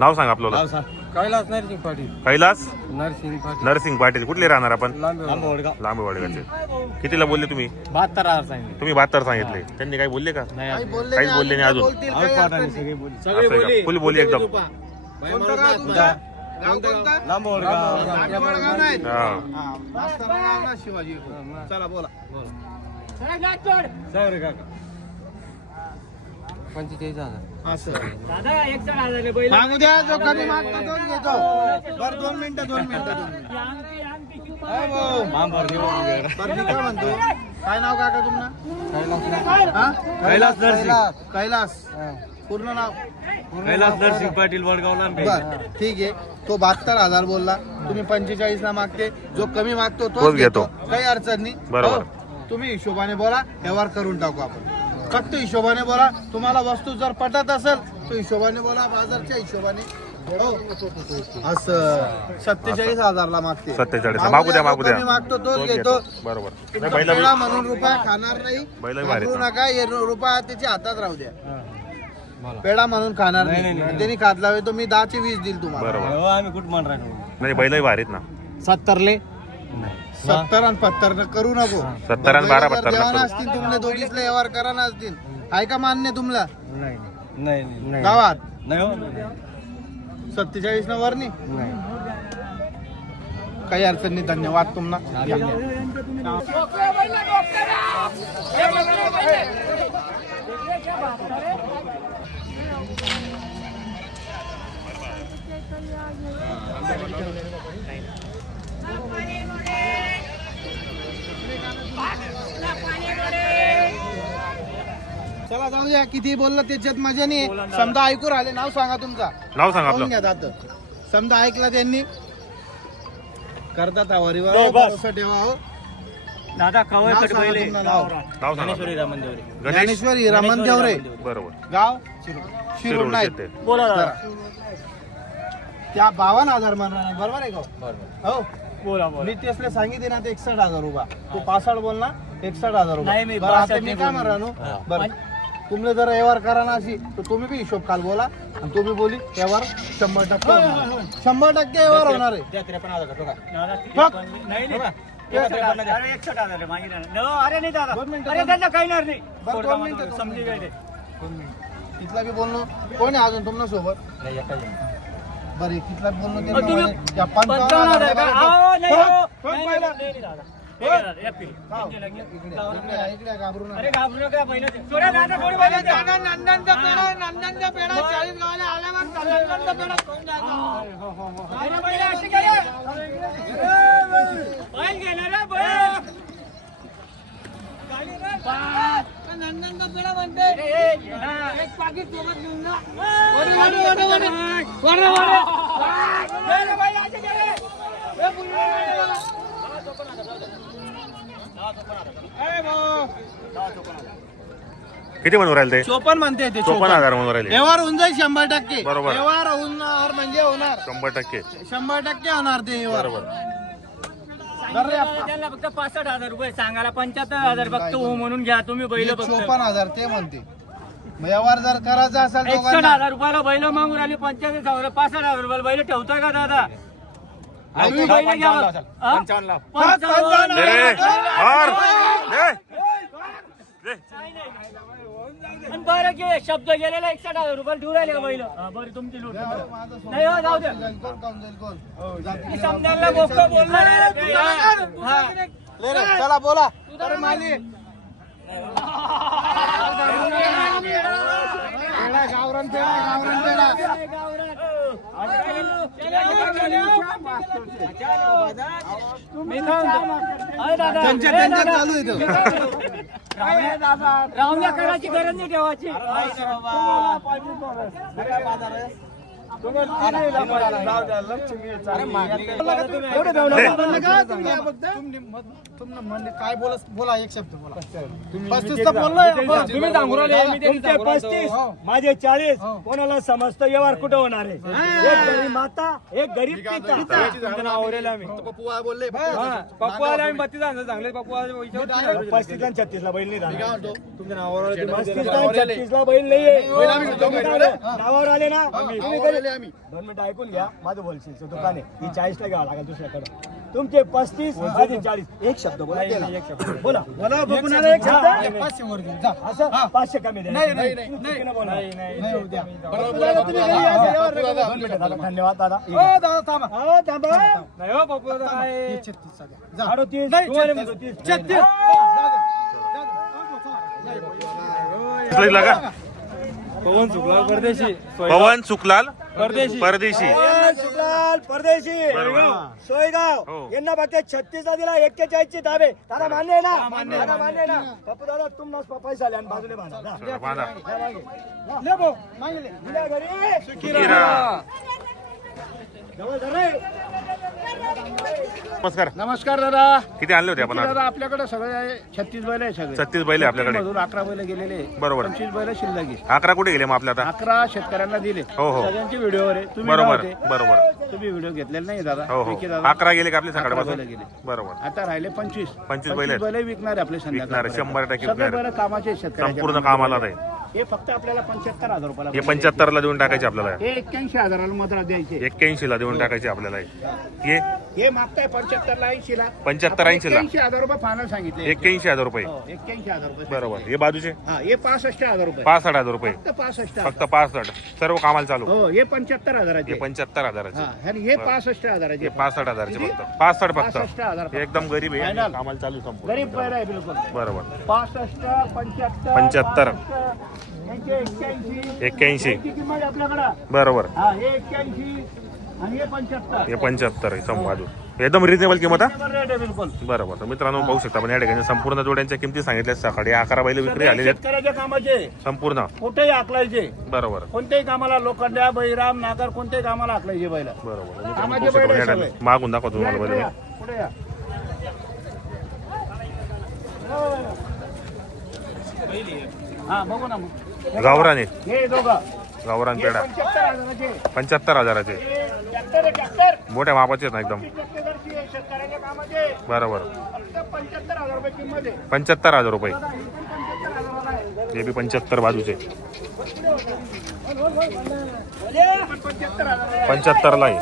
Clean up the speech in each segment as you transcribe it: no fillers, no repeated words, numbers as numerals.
नाव सांग आपल्याला. कैलास नरसिंग पाटील. कैलास नरसिंग पाटील. नरसिंग पाटील. कुठले राहणार आपण? लांबेवाडगाव. लांबेवाडगावचे. कितीला बोलले तुम्ही? 72,000 सांगितले. तुम्ही 72 सांगितले. त्यांनी काही बोलले का? काहीच बोलले नाही अजून. सगळे बोलले. फुल बोली एकदम. शिवाजी. चला बोला. 45,000. असं मागू द्या. जो कमी मागतो तोच घेतो. बरं 2 मिनिटं. काय म्हणतो? काय नाव काका तुमना? कैलास नरसिंग. कैलास पूर्ण नाव? कैलास नरसिंग पाटील वडगावला. बर ठीक आहे. तो 72,000 बोलला. तुम्ही 45 ला मागते. जो कमी मागतो तोच घेतो. काही अडचण नाही. बरोबर. तुम्ही हिशोबाने बोला. व्यवहार करून टाकू आपण. फक्त हिशोबाने बोला. तुम्हाला वस्तू जर पटत असेल तो हिशोबाने बोला. बाजारच्या हिशोबाने. असं 47,000 ला मागते. 47 मागू द्या. कमी मागतो तोच घेतो. बरोबर. पेढा म्हणून रुपया खाणार नाही. घाबरू नका. हे रुपया त्याच्या हातात राहू द्या. पेढा म्हणून खाणार नाही. त्यांनी खातला तो मी 10 चे 20 देईल तुम्हाला. बरोबर. आम्ही कुठं मान राहतो. नाही बैलही भारीत ना. 70 ले 70 आणि 75 करू नको. 70 आणि 12 72 देवाना असतील तुमले दोघीसले व्यवहार कराना असतील. आहे का मान्य तुम्हाला? नाही गावात नाही हो. 47 ना वरनी काही अडचण नाही. धन्यवाद तुम्हाला. चला जाऊ द्या. किती बोललं त्याच्यात मजा नाही. समजा ऐकू राहिले. नाव सांगा तुमचा. नाव सांग पाहून आपलं. घ्या जातं. समजा ऐकला त्यांनी करतात आवरीवर. असं ठेवा हो. दादा नाव सांगा तुमचं नाव. नाव सांग. गणेश. ज्ञानेश्वर हिरामन देवरे. बरोबर. गाव शिरूर नाही. बोला दादा. त्या 52,000 म्हणणार बरोबर आहे का? हो बोला मी तेसले सांगितले ना ते 61,000 रुपये. तू 65 बोल ना. 61,000 नाही, रुपये. मी बरं आता 62 मी काय म्हणणार बरं तुम्ही जर व्यवहार करा ना अशी तर तुम्ही बी हिशोब काल बोला आणि तुम्ही बोली व्यवहार 100% होणार. 100% व्यवहार होणार आहे. नाही अरे 61,000 मागितलं. अरे नाही दादा. 2 मिनिटं. अरे त्यांना काही नाही. बरं 2 मिनिटं. समजी जाईल. तिथला बी बोललो. कोण आहे अजून तुमच्या सोबत? बरं तिथला बोललो ते तुम्ही या 55,000 का? हो, नाही हो. हो, नाही, पहिला. नाही, नाही, दादा. हो. हे दादा, या पिढी. इकडे घाबरू नका. अरे घाबरू नका पहिलं ते. सोडा दादा, सोडा पहिलं ते. नंदनचा पेढा 40 गावाला आल्यावर नंदनचा पेढा कोण द्यायचा? अरे पहिलं अशी करा. बैल घेणार आहे, बैल. नंदनचा पेढा म्हणते एक पाकिट सोबत घेऊन जा. किती म्हणून राहिले ते? 54 म्हणते ते. 54,000 म्हणून राहिले. व्यवहार होऊन जाईल 100%. बरोबर. व्यवहार होणार म्हणजे होणार. 100%. 100% होणार ते व्यवहार. बरोबर. त्यांना फक्त 65,000 रुपये सांगायला 75,000 फक्त हो म्हणून घ्या तुम्ही बैल फक्त. 54,000 ते म्हणते. व्यवहार जर करायचा असेल 61,000 रुपयाला बैल मागून आले. 45,000 65,000 रुपयाला बैल ठेवता का दादा? तुम्ही बैल घ्या. 55,000. दे रे. और दे. दे. आणि बरं घे शब्द गेलेला 61,000 रुपयाला ठेवून राहिले का बैल? बरं तुमची लूट नाही हो, जाऊ द्या. मी समजायला मोकळं बोलणार आहे. हा. चला बोला. अरे माली गावरान पेढा मी दादा त्यांच्या चालू आहे राहुल्या करायची गरज नाही ठेवायची. काय बोला एक शब्द बोला. 35 बोललोय. तुम्ही सांगू राहिले तुमचे 35 माझे 40. कोणाला समजतं व्यवहार कुठं होणार आहे? एक गरीब माता एक गरीब पिता. तुमचं नाव आवरेल आम्ही. पप्पू बोलले. पप्पू आले आम्ही 32 चांगले. पप्पू 35 आणि 36 ला बैल नाही झाला. तुमच्या नावावर 35 आणि 36 ला बैल नाहीये. नावावर आले ना तुम्ही गेले आम्ही. 2 मिनिटं ऐकून घ्या. माझं होलसेलचं दुकान आहे. ही 40 ला घ्यावं लागेल दुसऱ्याकडे. तुमचे 35 आणि 40 एक शब्द बोला. एक शब्द बोला. बोला बघून एक शब्द. 500 वर घेऊन जा. असं 500 कमी द्या. नाही नाही नाही धन्यवाद दादा. दादा थांबा. थांबा. नाही हो बापू दादा काय 38 पवन सुखलाल परदेशी परदेशी सोयगाव यांना बाकी 36 ला दिला. 41 चे धाबे. दादा मान्य आहे ना? मान्य आहे ना? बापू दादा तुम्हाला पैसा आले आणि बाजूला बांधा. ले भाऊ मागले दिला घरी. नमस्कार. नमस्कार दादा. किती आणले होते आपण आज? दादा आपल्याकडे सगळे 36 बैल आहे. सगळे 36 बैल आहे आपल्याकडे. 11 बैल गेलेले. बरोबर. 25 बैल शिल्लक आहे. 11 कुठे गेले मग आपल्या आता? 11 शेतकऱ्यांना दिले. हो हो सगळ्यांची व्हिडिओ आहे. तुम्ही बरोबर नव्हते. बरोबर. तुम्ही व्हिडिओ घेतलेला नाही दादा. हो हो विकी दादा. 11 गेले का आपले 11 सकाळपासून? बैल गेले. बरोबर. आता राहिले 25 बैल आहेत. बैल विकणार आपले विकणार, 100% सगळे विकणार. बैल कामाचे आहेत शेतकऱ्याच्या. संपूर्ण कामाला राहील. हे फक्त आपल्याला 75,000 रुपयाला हे 75 ला देऊन टाकायचे आपल्याला. हे 81,000 मात्र द्यायचे. 81 ला देऊन टाकायचे आपल्याला. हे हे मागताय 75 ला 80 ला. 75 80 ला. 81,000 रुपये फायनल सांगितले. 81,000 रुपये. 81,000 रुपये. बरोबर. हे बाजूचे हा हे 65,000 रुपये. 65,000 रुपये. फक्त 65,000. फक्त 65. सर्व कामाला चालू. हो हे 75,000 हे 75,000चे. आणि हे 65,000 हे 65,000चे फक्त. 65 फक्त. 65,000 हे एकदम गरीब आहे. Final. कामाला चालू संपूर्ण. गरीब बैल आहे बिलकुल. बरोबर. 65 75 75. 81 81. किंमत आपल्याकडं. बरोबर. हा हे 81 आणि हे 75. हे 75 आहे संवादू. एकदम रिजनेबल किंमत हा. रेट आहे बिलकुल. बरोबर. तर मित्रांनो पाहू शकता आपण या ठिकाणी संपूर्ण जोड्यांच्या किमती सांगितल्या. सकाळी 11 बैल विक्री आलेले आहेत शेतकऱ्याच्या कामाचे संपूर्ण. कुठेही आकलायचे. बरोबर कोणत्याही कामाला लोखंड्या बैराम नागर कोणत्याही कामाला आकलायचे बैल. बरोबर. मित्रांनो कामाचे पाहू शकता बैल या आहे ठिकाणी. मागून दाखवतो तुम्हाला बैल. पुढे या. हा बघू ना मग. गावराने. हे दोघं गावरान पेडा 75,000 75,000चे. ट्रॅक्टर मोठ्या मापाचे आहेत ना एकदम. शेतकऱ्याच्या कामाचे बरोबर. फक्त 75,000 रुपये किंमत आहे. 75,000 रुपये. हे पण 75,000 आहे. हे बी 75 बाजूचे. 75 ला आहे.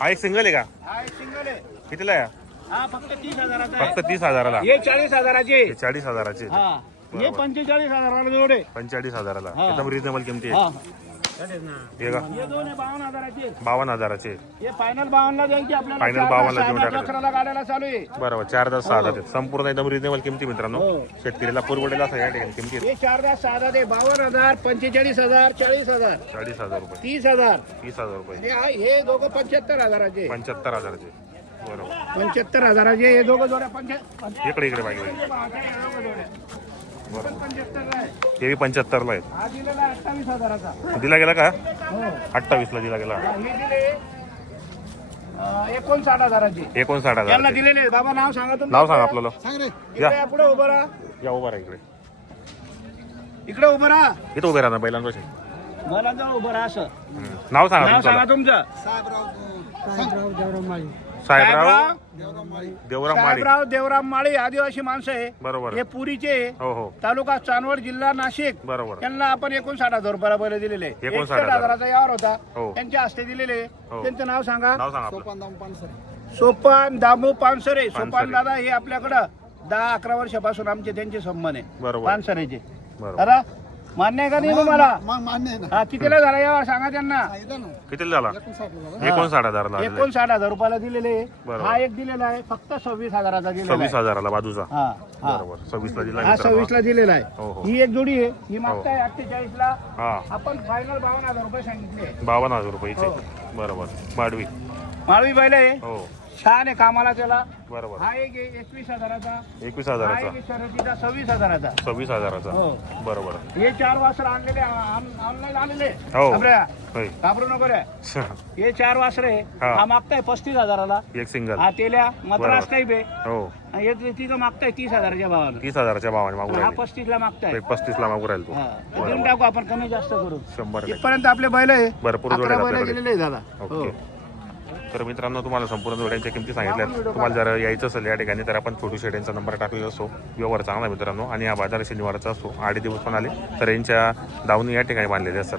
हा एक सिंगल आहे का? हा एक सिंगल आहे. कितीला आहे? हा फक्त 30,000 आहे. फक्त 30,000ला. हे 40,000 हे 40,000चे. हा हे 45,000 जोडे. 45,000ला. हा. एकदम रिजनेबल किमती हा आहे. हे का? हे दोन आहे 52,000 52,000चे. हे फायनल 52 द्यायची आपल्याला. Final 52 देऊन टाकायचे. 11 गाड्याला चालू आहे. बरोबर. 4-10 6 संपूर्ण एकदम रिजनेबल किमती मित्रांनो. हो. शेतकरीला पुरवडेला असं या ठिकाणी किमती आहेत. हे 4-10 दे 52,000 45,000 40,000 40,000 रुपये. 30,000 30,000 रुपये. हे दोघं 75,000 75,000चे. बरोबर. 75,000 हे दोघं जोड्या 75. इकडे इकडे पाहिजे. बरोबर. 75 आहे. हे बी 75 ला आहेत. हा दिलेला 28,000. दिला गेला का? हो 28 ला दिला गेला. हे दिले 59,000. 59,000. यांना दिलेले बाबा नाव सांगा तुमचं. नाव सांगा आपल्याला. सांग रे. या. इकडे पुढे उभं राहा. या उभा राहा इकडे. इकडे उभं राहा. इथं उभे राहा बैलांपाशी. मला जवळ उभं राहा असं. नाव सांगा नाव सांगा तुमचं. तुमचं. साहेबराव देवराम माळी. साहेबराव देवराम माळी आदिवासी माणसं आहे. बरोबर. हे पुरीचे हो हो तालुका चांदवड जिल्हा नाशिक. बरोबर. त्यांना आपण 59,000 रुपयाला बैल दिलेले. 59,000 यावर होता. हो. त्यांच्या हस्ते दिलेले. हो. त्यांचं नाव सांगा. नाव सांगा आपलं. सोपान दामू पानसरे. पानसरे. सोपान दादा हे आपल्याकडं 10-11 वर्षापासून आमचे त्यांचे संबंध आहे. बरोबर. पानसरेचे. बरोबर. दादा मान्य आहे का नाही तुम्हाला? मान्य आहे ना. हा कितीला झाला यावर सांगा त्यांना. कितीला झाला? 59,000 ला. 59,000 रुपयाला दिलेले. बरोबर. हा एक दिलेला आहे फक्त 26,000 दिलेला आहे. 26,000 बाजूचा. हा हा बरोबर. 26 ला दिला हा मित्रांनो. 26 ला दिलेला हो, हो. आहे. ही एक जोडी आहे. ही मागताय 48 ला. हा आपण फायनल 52,000 रुपये सांगितले. 52,000 रुपये. हो. बरोबर. माडवी. माळवी बैल आहे. हो छान आहे कामाला त्याला. बरोबर. हा एक 21,000. हा 21,000चा. एक शर्यतीचा 26,000. 26,000चा. हो बरोबर. हे 4 वासर आणलेले ऑनलाईन आलेले. हो. आपल्या होय. घाबरू नको रे. हे 4 वासरे. हा. हा मागताय 35,000. एक सिंगल. हा तेल्या मात्र बरोबर. नाही बे. हो हे तिथं मागताय 30,000 भावानं. 30,000च्या भावाने मागू हा राहिले. 35 ला मागताय. 35 ला मागू राहील तू. हा. देऊन बरोबर. टाकू आपण कमी जास्त करू. 100%. इथपर्यंत आपले बैल आहे. भरपूर 11 जोड्या बैल आपल्याकडे. गेलेले आहे दादा. हो. ओके. तर मित्रांनो तुम्हाला संपूर्ण जोड्यांच्या किमती सांगितल्यात. तुम्हाला जर यायचं असेल या ठिकाणी तर आपण छोटू शेड्यांचा नंबर टाकलेला असतो. व्यवहार चांगला मित्रांनो. आणि हा बाजार शनिवारचा असतो. 8 दिवस पण आले तर यांच्या दावणी या ठिकाणी बांधलेले असतात.